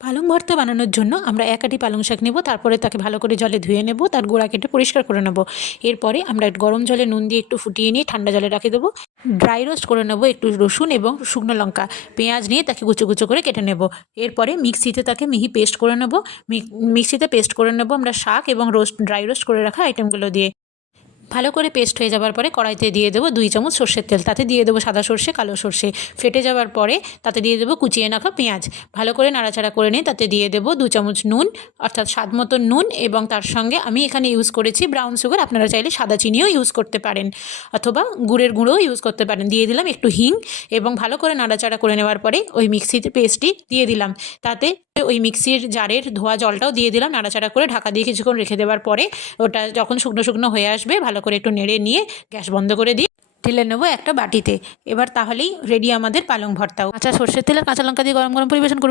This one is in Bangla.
পালং ভর্তা বানানোর জন্য আমরা এক আটি পালং শাক নেব, তারপরে তাকে ভালো করে জলে ধুয়ে নেব, তার গোড়া কেটে পরিষ্কার করে নেব। এরপরে আমরা গরম জলে নুন দিয়ে একটু ফুটিয়ে নিয়ে ঠান্ডা জলে রেখে দেবো। ড্রাই রোস্ট করে নেব একটু রসুন এবং শুকনো লঙ্কা, পেঁয়াজ নিয়ে তাকে কুচো কুচো করে কেটে নেব। এরপরে মিক্সিতে তাকে মিহি পেস্ট করে নেব। মিক্সিতে পেস্ট করে নেব আমরা শাক এবং ড্রাই রোস্ট করে রাখা আইটেমগুলো দিয়ে। ভালো করে পেস্ট হয়ে যাবার পরে কড়াইতে দিয়ে দেবো 2 চামচ সর্ষের তেল, তাতে দিয়ে দেবো সাদা সর্ষে, কালো সর্ষে। ফেটে যাওয়ার পরে তাতে দিয়ে দেবো কুচিয়ে রাখা পেঁয়াজ। ভালো করে নাড়াচাড়া করে নিয়ে তাতে দিয়ে দেবো 2 চামচ নুন, অর্থাৎ স্বাদ মতো নুন, এবং তার সঙ্গে আমি এখানে ইউজ করেছি ব্রাউন সুগার, আপনারা চাইলে সাদা চিনিও ইউজ করতে পারেন অথবা গুড়ের গুঁড়োও ইউজ করতে পারেন। দিয়ে দিলাম একটু হিং এবং ভালো করে নাড়াচাড়া করে নেওয়ার পরে ওই মিক্সিতে পেস্টটি দিয়ে দিলাম। তাতে ওই মিক্সির জারের ধোয়া জলটাও দিয়ে দিলাম। নাড়াচাড়া করে ঢাকা দিয়ে কিছুক্ষণ রেখে দেওয়ার পরে ওটা যখন শুকনো শুকনো হয়ে আসবে ভালো করে একটু নেড়ে নিয়ে গ্যাস বন্ধ করে দিয়ে ঢেলে নেবো একটা বাটিতে। এবার তাহলেই রেডি আমাদের পালং ভর্তা। কাঁচা সর্ষের তেল আর কাঁচা লঙ্কা দিয়ে গরম গরম পরিবেশন করুন।